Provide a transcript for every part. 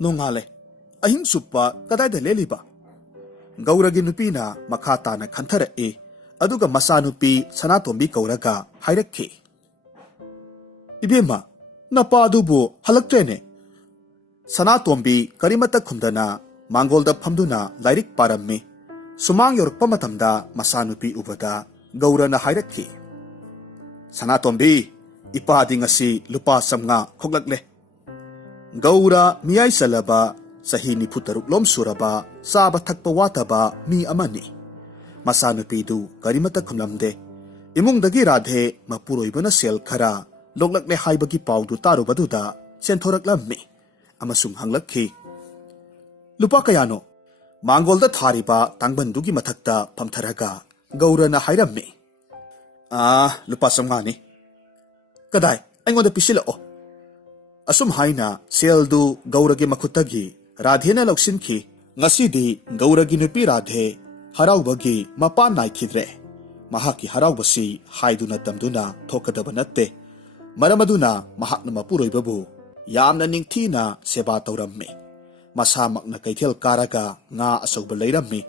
Nongale, ahing supa kadayda leliba. Gauragi nupina makata na kantara aduga masanupi Sanatombi kauraga hairakki. Ibema, napadubu halaktrene. Sanatombi karimata kumdana Mangolda pamduna lairik parammi. Sumang yorukpa matamda masanupi ubada gaurana hairakki. Sanatombi, ipadi ngasi lupa samnga khoglakle. Gaura miyai salaba sahi niputaruk lom suraba saba thakpa wataba mi amani. Masanupidu karimata kumlamde. Imungdagi radhe mapuroibana sel khara loglakle haibagi paudu tarubaduda senthoraklammi. Amasung hanglakki. Lupa kayano, Mangolda thariba tangbandugi mathakta pamtharaga gaurana hairammi. Lupa samngani. Kadai, aingonda pisilao. Asum haina seldu gauragi makutagi radhena loksinki ngasidi gauragi nupi radhe haraubagi mapa naikidre. Mahaki haraubasi haiduna tamduna thokadaba natte. Maramaduna mahakna mapuroibabu yamna ningthina seba taurammi. Masamakna kaithel karaga nga asauba leirammi.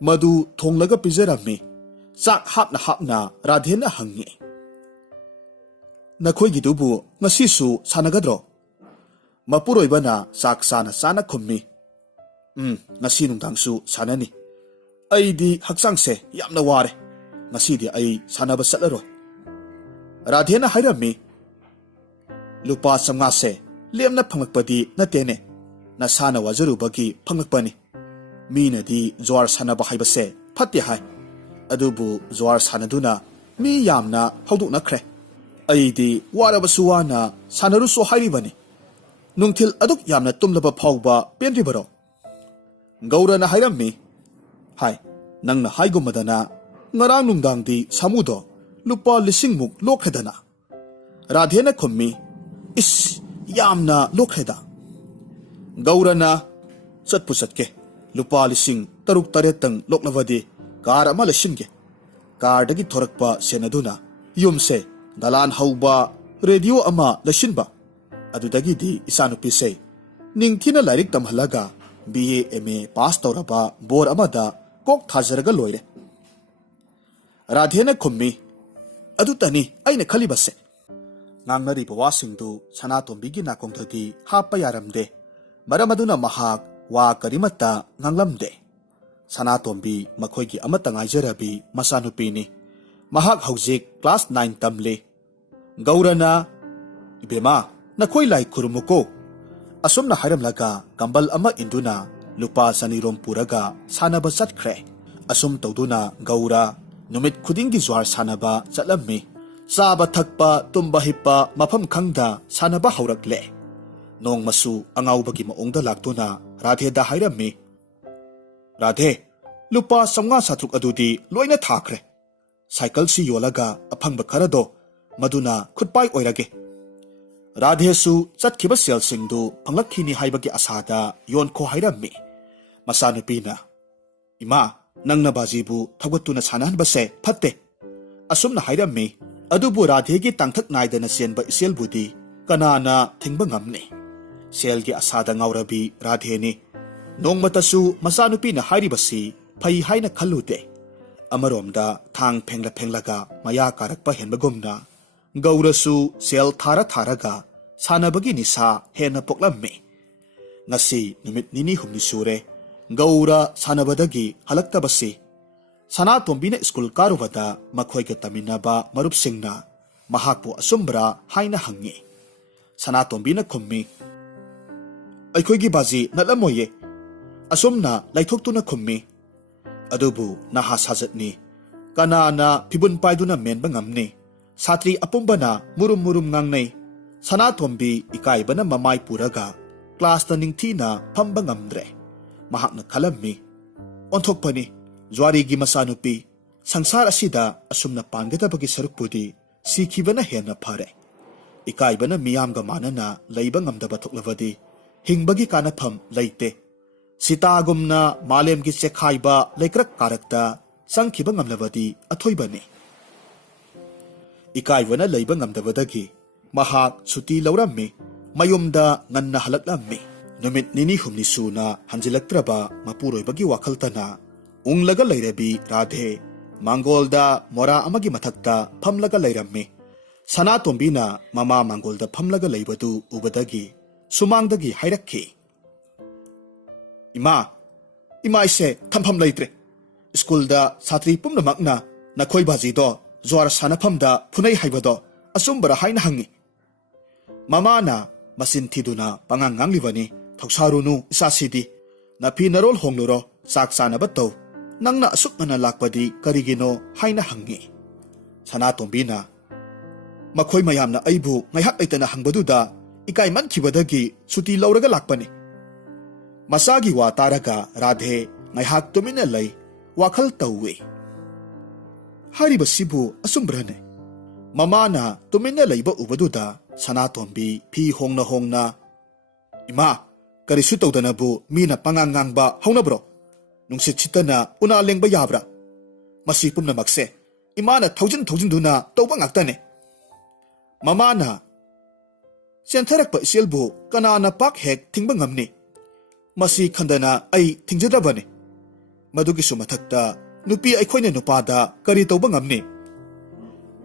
Madu thonglaga pijarammi. Sak hapna radhena hangi. Nakhoigidubu ngasisu sanagadro. Mapuroibana sak sana khummi. Ngasi nungdangsu sanani. Aidi haksangse yamna ware. Ngasidi ai sanaba satlaroi. Radhena hairammi. Lupa samngase lemna phangakpadi natene. Nasana wazarubagi phangakpani. Minadi zwar sanaba haibase phatti hai. Adubu zwar sanaduna mi yamna hauduknakre. Aidi warabasu wana sanarusu hairibani. Nungtil aduk yamna tumlaba phawba penribaro. Gaurana hairammi. Hai, nangna haigumadana ngarang nungdangdi samudo lupa lisingmuk lokhedana. Radhena khummi. Yamna lokheda. Gaurana satpu satke. Lupa lising taruk taretang loknavadi kar ama lasinge. Kardagi thorakpa senaduna yumse dalan hauba radio ama lasinba. Adudagi di isanupise ningthina lairik tamhalaga BA MA pass tauraba bor amada kok thajaraga loire. Radhena khummi. Adutani aina khalibase. Ngangnari bawasingdu Sanatombigi nakongthadi hapa yaramde. Maramaduna mahak wa karimata nganglamde. Sanatombi makhoigi amata ngaijarabi masanupini. Mahak haujik class 9 tamle. Gaurana ibema nakhoi lai khurumuko. Asumna hairamlaga kambal ama induna lupa sanirom puraga sanaba chatkre. Asum tawduna gaura numit khudingi zwar sanaba chatlammi. Saba thakpa tumba hippa mafam khangda sanaba haurakle. Nong masu angawbagi maongda laktuna Radheda hairammi. Radhe, lupa samnga satruk adudi loina thakre. Cycle si yolaga aphangba kharado maduna khutpai oirage. Radhe su chatkiba sel singdu phanglakhini haibagi asada yonkho hairammi. Masanupina. Ima, nangna bajibu thawgatuna sananbase phatte. Asumna hairammi. Adubu Radhegi tangthak naidana senba iselbudi kanana thingba ngamni. Selgi asada ngaurabi Radheni. Nongmatasu masanupina hairibasi phai haina khallude. Amaromda thang phenglaga maya karakpa henbagumna. Gaurasu sel tharaga sanabagi nisa hena poklammi. Ngasi numit nini humni sure. Gaura sanabadagi halaktabasi. Sanatombina school karubada makhoiga taminaba marupsingna mahakpu asumbra haina hangi. Sanatombina khummi. Aikhoigi baji natlamoye. Asumna laithoktuna khummi. Adubu naha sajatni. Kanana pibun paiduna menba ngamni. Satri apumbana murum ngangnay. Sanatombi ikaibana mamay puraga. Class na ningthina pamba ngamdre. Mahakna kalammi. Onthokpani. Jwarigi masanupi, sangsar asida asumna pangadabagi sarukpudi, sikhibana hena phare. Ikaibana miyamga manana laiba ngamdaba thoklavadi, hingbagi kanapham laite. Sitagumna malemgi sekhaiba laikrak karakta, sangkhiba ngamlavadi athoibani. Ikaibana laiba ngamdabadagi, mahak suti laurammi, mayumda nganna halaklammi. नुमित निनी हुमनी सूना हंजिलक्त्रबा मपुरोइबगी वाखलतना उंगलगा लैरबी राधे मांगोलदा मोरा अमगी मथक्ता फमलगा लैरम्मी सनातोंबीना mama मांगोलदा फमलगा लैबदु उबदगी सुमांगदगी हाइरक्खी इमा इमा इसे थमफम लैत्रे स्कूलदा छात्री पुमनमकना नखोई बाजीदो जोर सानफमदा फुनै हाइबदो असुम्बरा हाइना हंगी ममाना मसिन थिदुना पंगांग nganglibani थौसारुनु इसासीदी Nafi Narol होंगलुरो चाक चानब तौ नंगना असुकना लाकपदी करिगिनो हाइना हंगी सनातोंबीना मखोई मयामना अइबु ngaiहak लेतना हंगबदुदा इकाई मनखिबदगी सुटी लौरगा लाकपनी मसागी वा तारगा राधे ngaiहak तुमिना लै वाखल तौवे हारिबसिबु असुम्ब्रने ममाना तुमिना लैबा उबदुदा सनातोंबी फी होंगना होंगना इमा करिसु तौदनबु मीना पंगांग ngangbा हौनब्रो नुंसित छितना उना लेंबा याब्रा मसी पुमनमक्से इमाना थौजिन तौबा ngakतने ममाना सेंथरकपा इसेलबु कनाना पाक हेक थिंगबा ngamni मसी खंदना आई थिंगजद्रबने मदुगिसु मथक्ता नुपी अखोइने नुपादा करी तौबा ngamni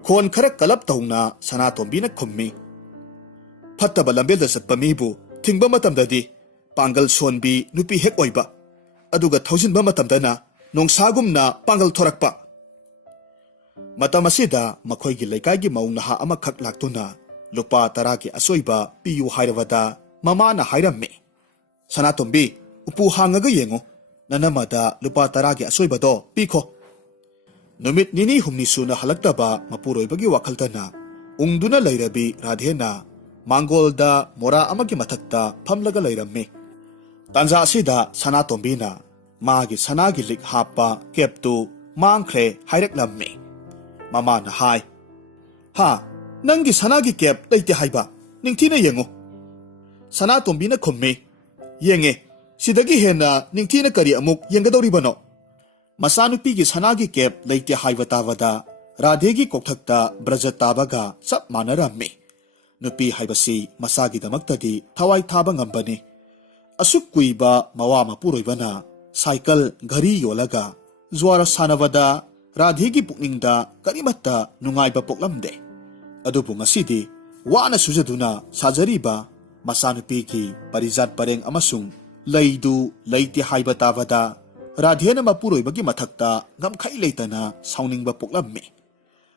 खोन खरक कलब तौना सनातोंबीना खुम्मी फत्तबा लंबेलदा चटपा मीबु थिंगबा मतमददी पांगल सोनबी नुपी हेक ओइबा अदुगा थौजिनबा मतमदना नोंसागुमना पांगल थोरकपा मतम असिदा मखोइगी लैकाइगी मौ नहा अमखक लाक्तुना लुपा तरागी असोइबा पियु हाइरवदा ममाना हाइरम्मी सनातोंबी उपु हांगगा येंगो ननमदा लुपा तरागी असोइबदो पीखो नुमित निनी हुमनी सुना हलक्तबा मपुरोइबगी वाखलतना उंगदुना लैरबी राधेना मांगोलदा मोरा अमगी मथक्ता फमलगा लैरम्मी तांजा असिदा सनातोंबीना मागी सनागी लिक हापा केप्तु मांगख्रे हाइरक्लम्मी ममाना हाय हा नंगी सनागी केप लैते हाइबा निंगथीना येंगो सनातोंबीना खुम्मी येंगे सिदगी हेना निंगथीना करी अमुक येंगदौरिबनो मसानुपीगी सनागी केप लैते हाइबा ताबदा राधेगी कोकथक्ता ब्रज ताबगा सब मानरम्मी नुपी हाइबसी मसागी दमक्तदी थवाई थाबा ngambani असुक कुइबा मवा मपुरोइबना साइकल घरी योलगा ज्वार सानवदा राधेगी पुकनिंगदा करिमत्ता नुंगाइबा पोकलमदे अदुबु ngasiदी वाना सुजदुना साजरीबा मसानुपीगी परिजात परेंग अमसुंग लैदु लैते हाइबा ताबदा राधेना मपुरोइबगी मथक्ता ngamkhai leitana sauningba poklamme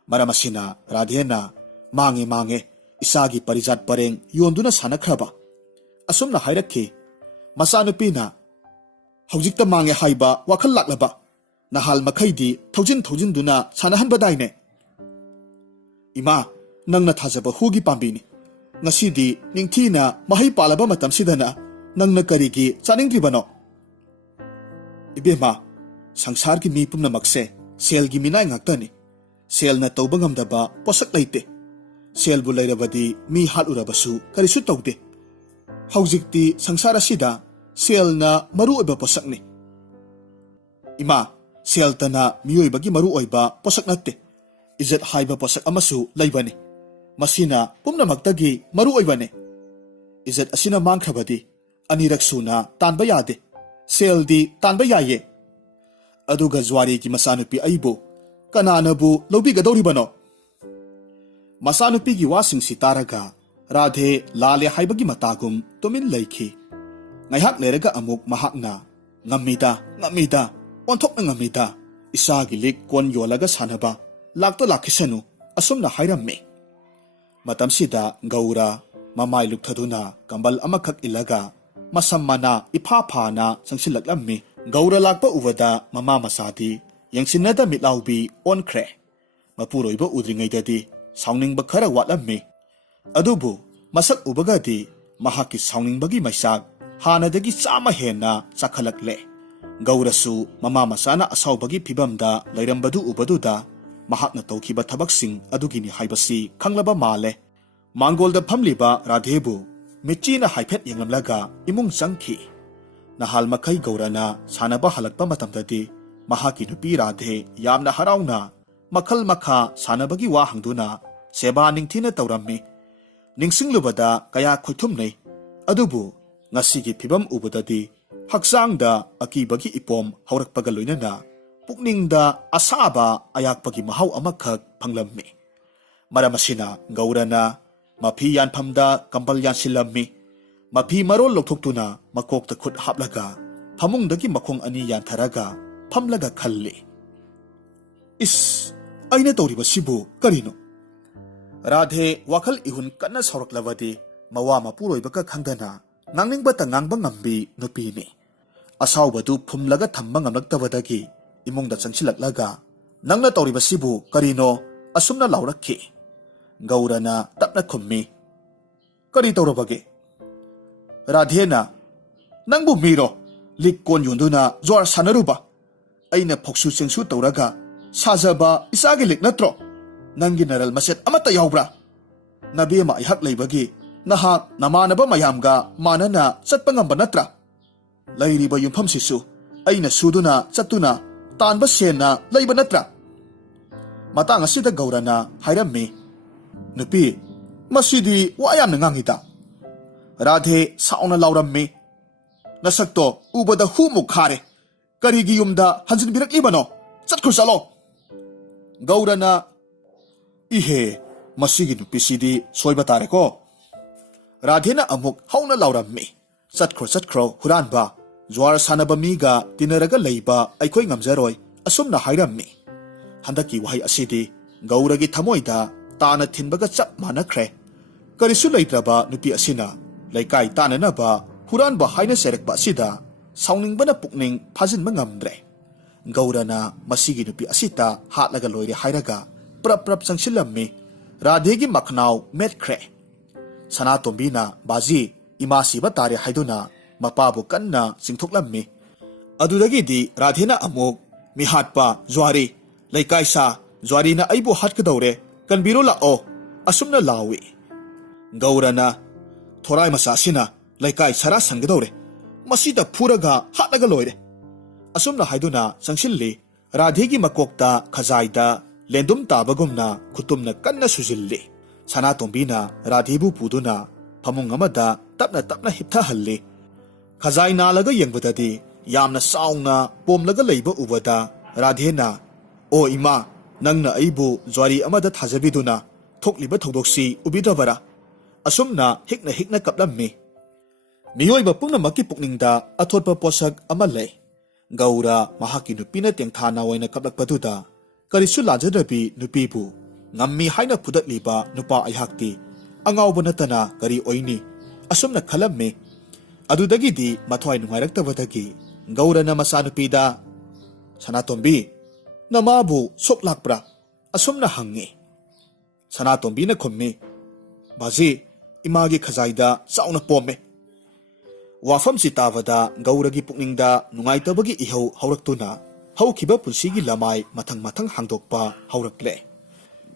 maramasina राधेना मांगे मांगे इसागी परिजात परेंग योंदुना सानख्रबा असुमना हाइरक्खी मसानुपीना हौजिकता मांगे हाइबा वाखल लाक्लबा नहाल मखैदी थौजिन सानहनबदाइने इमा नंगना थाजबा हुगी पांबीनी ngasiदी निंगथीना महै पालबा मतमसिदना नंगना करिगी चानिंग्रिबनो इबेमा संसार की मी पुमनमक्से सेल की मिनाय ngakतनी सेल न तौबा ngamdaba पोसक लैते सेल बु लैरबदी मी हालुरबसु करिसु तौदे हौजिकती संसार असिदा सेल न मरु ओइबा पोसकनी इमा सेल तना मियोइबगी मरु ओइबा पोसक नत्ते इज्जत हाइबा पोसक अमसु लैबनी मसिना पुमनमक्तगी मरु ओइबने इज्जत असिना मांगखबदी अनिरक सुना तानबा यादे सेलदी तानबा याये अदुगा ज्वारी की मसानुपी अइबो कनानबु लौबिगदौरिबनो मसानुपी की वासिंगसी तारगा राधे लाले हाइबगी मतागुम तुमिन लैखी ngaiहak लेरगा अमुक महाकना ngamiदा ओंथोकना ngamiदा इसागी लिक कोन योलगा सानबा लाक्तो लाखिसनु असुमना हाइरम्मे मतमसिदा गौरा ममाई लुक्थदुना कंबल अमखक इलगा मसम्मना इफा फाना संसिलक्लम्मी गौरा लाक्पा उवदा ममा मसादी यंसिनदा मिलाउबी ओनख्रे मपुरोइबा उद्रिङैददी साउनिंगबा खरा वाटलम्मी अदुबु मसक उबगदी महाकी साउनिंगबगी मैसाक हानदगी चामा हेन्ना चाखलक्ले गौरसु ममा मसाना असाउबगी फिबमदा लैरम्बदु उबदुदा महाकना तौखिबा थबकसिंग अदुगिनी हाइबसी खंगलबा माले मांगोलदा फमलिबा राधेबु मिचीना हाइफेट यंगलमलगा इमुंग चंगखी नहाल मखै गौरना सानबा हलक्पा मतमददी महाकी नुपी राधे यामना हराउना मखल मखा सानबगी वा हंगदुना सेबा निंगथीना तौरम्मी निंगसिंगलुबदा कया खोइथुमनै अदुबु Ngasigi phibam ubudadi hakchangda akibagi ipom haurakpaga loinana pukningda asaba ayakpagi mahau amakhak phanglammi. Maram asina Gaurana mapi yanphamda kambal yansillammi. Mapi marol lokthokhtuna makokta khut haplaga phamungdagi makhong ani yantharaga phamlaga khalli. Is aina tawriba sibu karino? Radhe wakhal ihun kanna sauraklawadi mawa mapuroibaka khangdana ngangningba ngangbang ngambi nupini. Asawbadu phumlaga thamba ngamlaktabadagi imungda changsilaklaga nangna tawriba sibu karino asumna laurakhi. Gaurana tapna khummi. Kari tawrabage? Radhena nangbu miro likon yunduna zwar sanaruba. Aina phoksu chengsu tawraga sajaba isagi lik natro. Nangi naral maset amata yawbra. Nabi ma ihak leibagi nahak namanaba mayamga manana satpangamba natra. Lairiba yumpham sisu aina suduna chatuna tanba sena leiba natra. Matang asida Gaurana hairammi. Nupi masidi wayam ngangita. Radhe sauna laurammi. Nasakto ubada humuk khare. Karigi yumda hanjin birak libano. Chatkur salo. Gaurana ihe masigi nupisidi soiba tare ko. Radhena amuk hauna laurammi. Chatkro huranba zwar sanaba miga tinaraga leiba aikoi ngamjaroi asumna hairammi. Handaki wahai asidi Gauragi thamoida tana thinbaga chap manakre. Karisu leitraba nupi asina laikai tananaba huranba haina serekba asida sauningbana pukning phajinba ngamdre. Gaurana masigi nupi asita hatlaga loire hairaga prap changsilammi. Radhegi maknaw metkre. Sanatombina baji imasiba tare haiduna mapabu kanna singthoklammi. Adudagidi Radhena amuk mihatpa zwari laikaisa zwarina aibu hatkadaure kanbiro la'o asumna lawi. Gaurana thorai masasina laikai sara sangadaure masida phuraga hatlaga loire. Asumna haiduna sangsilli Radhegi makokta khazaida lendum tabagumna khutumna kanna sujilli. Sanatombina Radhebu puduna phamung amada tapna hipthahalli. Khazai nalaga yengbadadi yamna saungna pomlaga leiba ubada Radhena o ima nangna aibu zwari amada thajabiduna thokliba thodoksi ubidabara. Asumna hikna kaplammi. Miyoiba pungnamakki pukningda athotpa posak ama lei. Gaura mahaki nupina tengthana waina kaplakpaduda karisu lajadrabi nupibu ngammi haina pudakliba nupa aihakti angawba natana kari oini asumna khalammi. Adudagidi mathwai nungairaktabadagi Gaurana masanupida Sanatombi namabu soklakpra asumna hangi. Sanatombina khummi baji imagi khazaida sauna pome. Wafam sitavada Gauragi pukningda nungaitabagi ihau hauraktuna haukiba punsigi lamai mathang hangdokpa haurakle.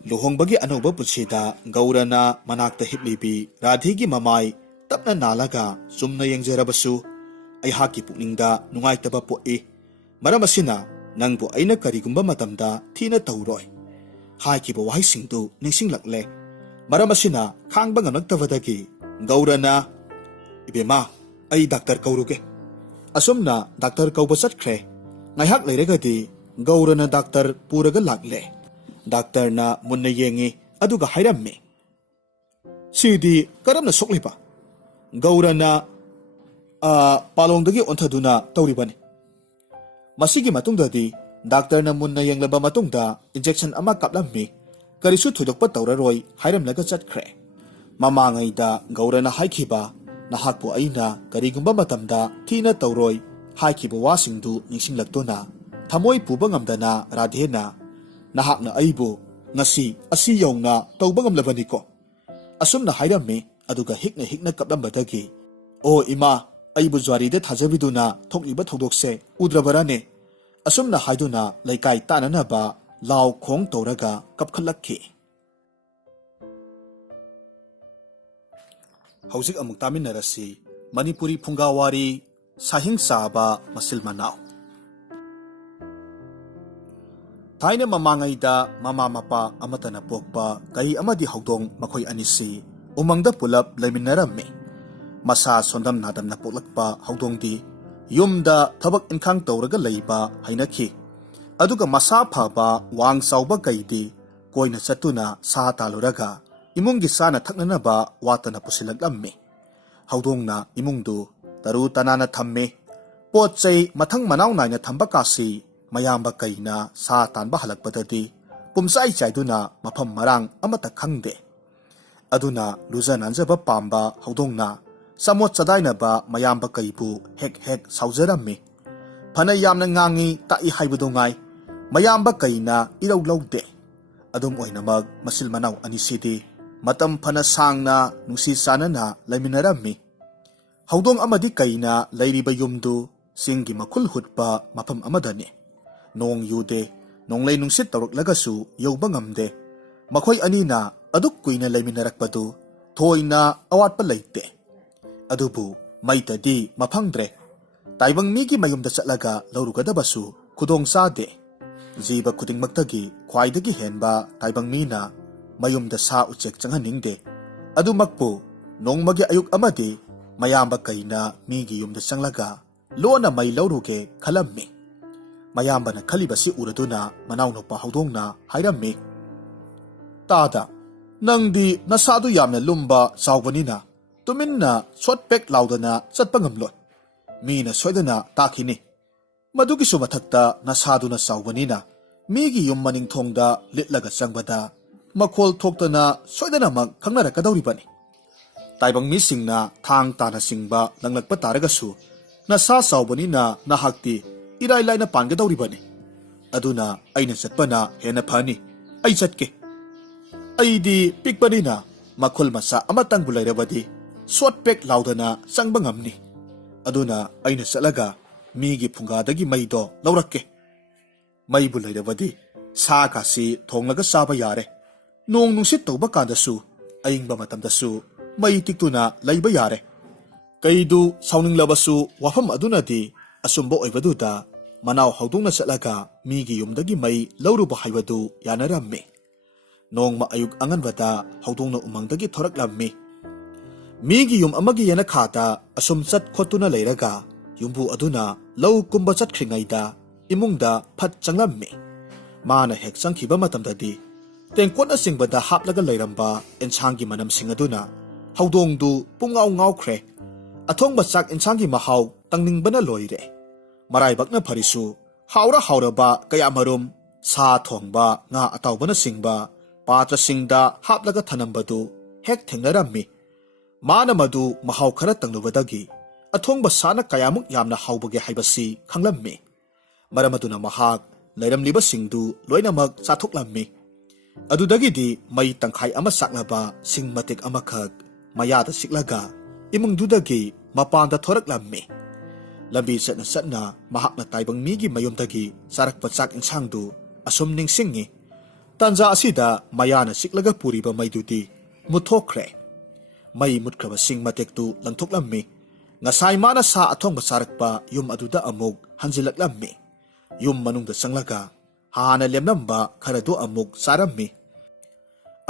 Luhongbagi anoba punsida Gaurana manakta hiplibi Radhegi mamai tapna nalaga sumna yengjarabasu aihaki pukningda nungaitaba poe. Maramasina nangbu aina karigumba matamda thina tauroi. Haikiba wahaisingdu ningsinglakle. Maramasina khangba ngamlaktavadagi Gaurana ibema ai doctor kauruge. Asumna doctor kauba chatkre. Ngaihak leiragadi Gaurana doctor puraga lakle. Doctor na munna yengi aduga hairammi. Sidi karamna sokliba. Gaurana palongdagi onthaduna tauribani. Masigi matungdadi doctor na munna yenglaba matungda injection ama kaplammi. Karisu thudokpa tauraroi hairamlaga chatkre. Mamangaida Gaurana haikiba nahakpo aina karigumba matamda thina tauroi haikiba wasingdu ningsinglaktuna thamoi puba ngamdana Radhena nahakna aibu ngasi asi yongna tauba ngamlabaniko. Asumna hairammi aduga hikna kaplambadagi o ima aibu zwarida thajabiduna thokliba thodokse udrabarane. Asumna haiduna laikai tananaba law khong tauraga kapkhalakki. Haujik amuk taminarasi Manipuri Phungawari Sahing Saba Masil Manau. Thaina mamangaida mama mapa amatana pokpa kai amadi haudong makhoi anisi umangda pulap laiminarammi. Masa sondam nadam na poklakpa haudongdi yumda thabak inkhang tawraga leiba hainakhi aduga masa phaba wang sauba kaidi koina chatuna sa taluraga imungi sana thaknanaba watana pusilaglammi haudongna imungdu taru tanana thamme potchei mathang manaw naina thamba kasi mayamba kaina sa tanba halakpadadi pumsai chaiduna mafam marang amata khangde aduna lujan anjaba pamba haudongna samot chadainaba mayamba kaibu hek hek saujarammi phana yamna ngangi ta I haibudongai mayamba kaina irau laude adum oinamag masil manaw anisidi matam phana sangna nungsi sanana laiminarammi haudong amadi kaina lairiba yumdu singgi makhul hutpa mafam amadani nong yude nonglei nungsit tawraklagasu yauba ngamde makhoi anina aduk kuina laiminarakpadu thoina awatpa leite adubu maitadi mafangdre taibang migi mayumda chatlaga laurugadabasу khudong sade jiba khudingmaktagi khwaidagi henba taibang mina mayumda sa uchek changhaningde adumakpu nongmagi ayuk amadi mayamba kaina migi yumda changlaga lona mai lauruge khalammi mayambana khalibasi uraduna manawnopa haudongna hairammi tada nangdi nasadu yamna lumba chawbanina tuminna shotpek laudana chatpa ngamloi mina soidana takhini madugi sumathakta nasaduna chawbanina migi yum maning thongda litlaga changbada makhol thoktana soidana mak khangnarakadawribani taibang mi singna thang tana singba langlakpa taragasu nasa chawbanina nahakti irai laina pangadawribani aduna aina chatpana hena phani ai chatke aidi pikpanina makhol masa amatang bulairabadi shotpek laudana changba ngamni aduna aina chalaga migi phungadagi maido laurakke mai bulairabadi sa kasi thonglaga saba yare nong nungsit tawba kandasu aingba matamdasu mai tiktuna laiba yare kaidu sauninglabasu wafam adunadi asumba oibaduda manaw haudongna chalaga migi yumdagi mai lauruba haibadu yanarammi nongma ayuk anganbada haudongna umangdagi thoraklammi migi yum amagi yana khata asum chat khotuna leiraga yumbu aduna lau kumba chat khringaida imungda phat changlammi mana hek changkhiba matamdadi tengkot asingbada haplaga leiramba enchanggi manam singaduna haudongdu pungaw ngawkhre athongba chak enchanggi mahau tangningbana loire maraibakna pharisu haura hauraba kayamarum sa thongba nga atawbana singba patra singda haplaga thanambadu hek thengnarammi mana madu mahau khara tanglubadagi athongba sana kayamuk yamna haubage haibasi khanglammi maramaduna mahak leiramliba singdu loinamak chathoklammi adudagidi mai tangkhai ama saklaba singmatik amakhak mayada siklaga imungdudagi mapanda thoraklammi lambi chatna chatna mahakna taibang migi mayumdagi sarakpa chak insangdu asum ningsingi tanja asida mayana siklaga puriba maidudi muthokre mai mutkraba singmatektu langthoklammi ngasai mana sa athongba sarakpa yum aduda amuk hanjilaklammi yum manungda changlaga hana lemnamba kharadu amuk sarammi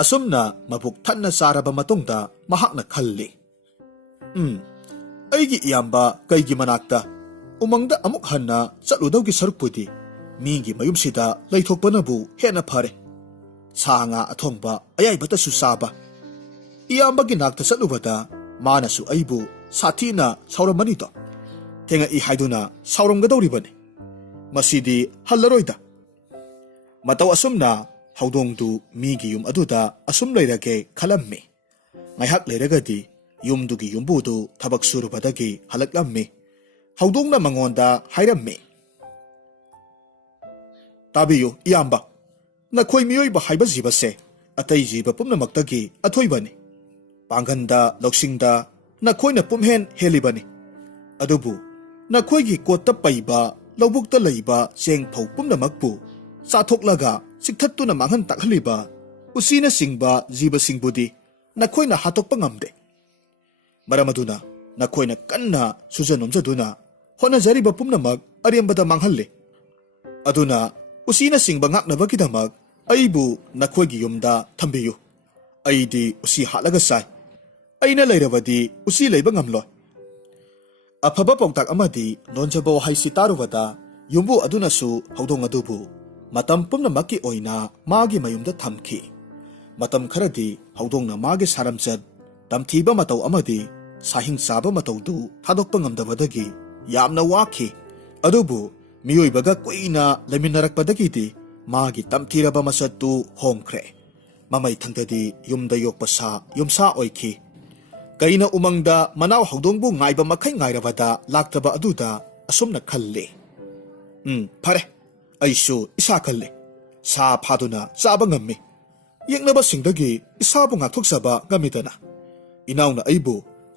asumna mabuk thanna saraba matungda mahakna khalli aigi iyamba kaigi manakta umangda amuk hanna chatludawgi sarukpudi migi mayumsida laithokpanabu hena phare sanga athongba ayaibata su saba iyambagi nakta chatlubada manasu aibu sathina sauramani to thenga I haiduna sauramgadawribani masidi hallaroida mataw asumna haudongdu migi yum aduda asum leirage khalammi ngaihak leiragadi yumdugi yumbudu thabak surubadagi halaklammi haudongna mangonda hairammi tabiyu iyamba nakhoi miyoiba haiba jibase atai jiba pumnamaktagi athoibani panganda loksingda nakhoina pumhen helibani adubu nakhoigi kotta paiba lobukta leiba cheng phau pumnamakpu chathoklaga sikthattuna manghan takhaliba usina singba jiba singbudi nakhoina hatokpa ngamde maramaduna nakhoina kanna sujanomjaduna hona jariba pumnamak ariambada manghalle aduna usina singba ngaknabakidamak aibu nakhoigi yumda thambiyu aidi usi halaga sai ꯑꯩꯅ ꯂꯩꯔꯕꯗꯤ ꯎꯆꯤ ꯂꯩꯕ ꯉꯝꯂꯣꯏ꯫ ꯑꯐꯕ ꯄꯥꯎꯇꯥꯛ ꯑꯃꯗꯤ ꯂꯣꯟꯖꯕ ꯋꯥꯍꯩꯁꯤ ꯇꯥꯔꯨꯕꯗ ꯌꯨꯝꯕꯨ ꯑꯗꯨꯅꯁꯨ ꯍꯧꯗꯣꯡ ꯑꯗꯨꯕꯨ ꯃꯇꯝ ꯄꯨꯝꯅꯃꯛꯀꯤ ꯑꯣꯏꯅ ꯃꯥꯒꯤ ꯃꯌꯨꯝꯗ ꯊꯝꯈꯤ꯫ ꯃꯇꯝ ꯈꯔꯗꯤ ꯍꯧꯗꯣꯡꯅ ꯃꯥꯒꯤ ꯁꯥꯔꯝꯆꯠ, ꯇꯝꯊꯤꯕ ꯃꯇꯧ ꯑꯃꯗꯤ ꯁꯥꯍꯤꯡ ꯆꯥꯕ ꯃꯇꯧꯗꯨ ꯊꯥꯗꯣꯛꯄ ꯉꯝꯗꯕꯗꯒꯤ ꯌꯥꯝꯅ ꯋꯥꯈꯤ꯫ ꯑꯗꯨꯕꯨ ꯃꯤꯑꯣꯏꯕꯒ ꯀꯨꯏꯅ ꯂꯩꯃꯤꯟꯅꯔꯛꯄꯗꯒꯤꯗꯤ ꯃꯥꯒꯤ ꯇꯝꯊꯤꯔꯕ ꯃꯁꯛꯇꯨ ꯍꯣꯡꯈ꯭ꯔꯦ꯫ ꯃꯃꯩꯊꯪꯗꯗꯤ ꯌꯨꯝꯗ ꯌꯣꯛꯄ ꯁꯥ ꯌꯨꯝꯁꯥ ꯑꯣꯏꯈꯤ꯫ ꯀꯩꯅ ꯎꯃꯪꯗ ꯃꯅꯥꯎ ꯍꯧꯗꯣꯡꯕꯨ ꯉꯥꯏꯕ ꯃꯈꯩ ꯉꯥꯏꯔꯕꯗ ꯂꯥꯛꯇꯕ ꯑꯗꯨꯗ ꯑꯁꯨꯝꯅ ꯈꯜꯂꯤ, ꯐꯔꯦ, ꯑꯩꯁꯨ ꯏꯁꯥ ꯀꯜꯂꯤ, ꯁꯥ ꯐꯥꯗꯨꯅ ꯆꯥꯕ ꯉꯝꯃꯤ, ꯌꯦꯛꯅꯕꯁꯤꯡꯗꯒꯤ ꯏꯁꯥꯕꯨ ꯉꯥꯛꯊꯣꯛꯆꯕ ꯉꯝꯃꯤꯗꯅ꯫ ꯏꯅꯥꯎꯅ ꯑꯩꯕꯨ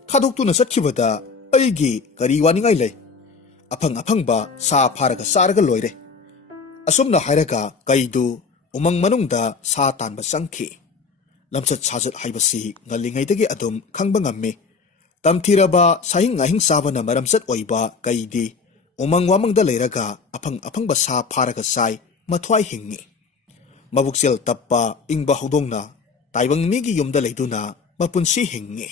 ꯊꯥꯗꯣꯛꯇꯨꯅ ꯆꯠꯈꯤꯕꯗ ꯑꯩꯒꯤ ꯀꯔꯤ ꯋꯥꯅꯤꯡꯉꯥꯏ ꯂꯩ? ꯑꯐꯪ ꯑꯐꯪꯕ ꯁꯥ ꯐꯥꯔꯒ ꯆꯥꯔꯒ ꯂꯣꯏꯔꯦ꯫ ꯑꯁꯨꯝꯅ ꯍꯥꯏꯔꯒ ꯀꯩꯗꯨ ꯎꯃꯪ ꯃꯅꯨꯡꯗ ꯁꯥ ꯇꯥꯟꯕ ꯆꯪꯈꯤ꯫ ꯂꯝꯆꯠ ꯁꯥꯖꯠ ꯍꯥꯏꯕꯁꯤ ꯉꯜꯂꯤꯉꯩꯗꯒꯤ ꯑꯗꯨꯝ ꯈꯪꯕ ꯉꯝꯃꯤ꯫ ꯇꯝꯊꯤꯔꯕ ꯁꯥꯍꯤꯡ ꯉꯥꯍꯤꯡ ꯆꯥꯕꯅ ꯃꯔꯝꯆꯠ ꯑꯣꯏꯕ ꯀꯩꯗꯤ ꯎꯃꯪ ꯋꯥꯃꯪꯗ ꯂꯩꯔꯒ ꯑꯐꯪ ꯑꯐꯪꯕ ꯁꯥ ꯐꯥꯔꯒ ꯆꯥꯏ, ꯃꯊ꯭ꯋꯥꯏ ꯍꯤꯡꯉꯤ꯫ ꯃꯕꯨꯛꯆꯦꯜ ꯇꯞꯄ ꯏꯪꯕ ꯍꯧꯗꯣꯡꯅ ꯇꯥꯏꯕꯪ ꯃꯤꯒꯤ ꯌꯨꯝꯗ ꯂꯩꯗꯨꯅ ꯃꯄꯨꯟꯁꯤ ꯍꯤꯡꯉꯤ꯫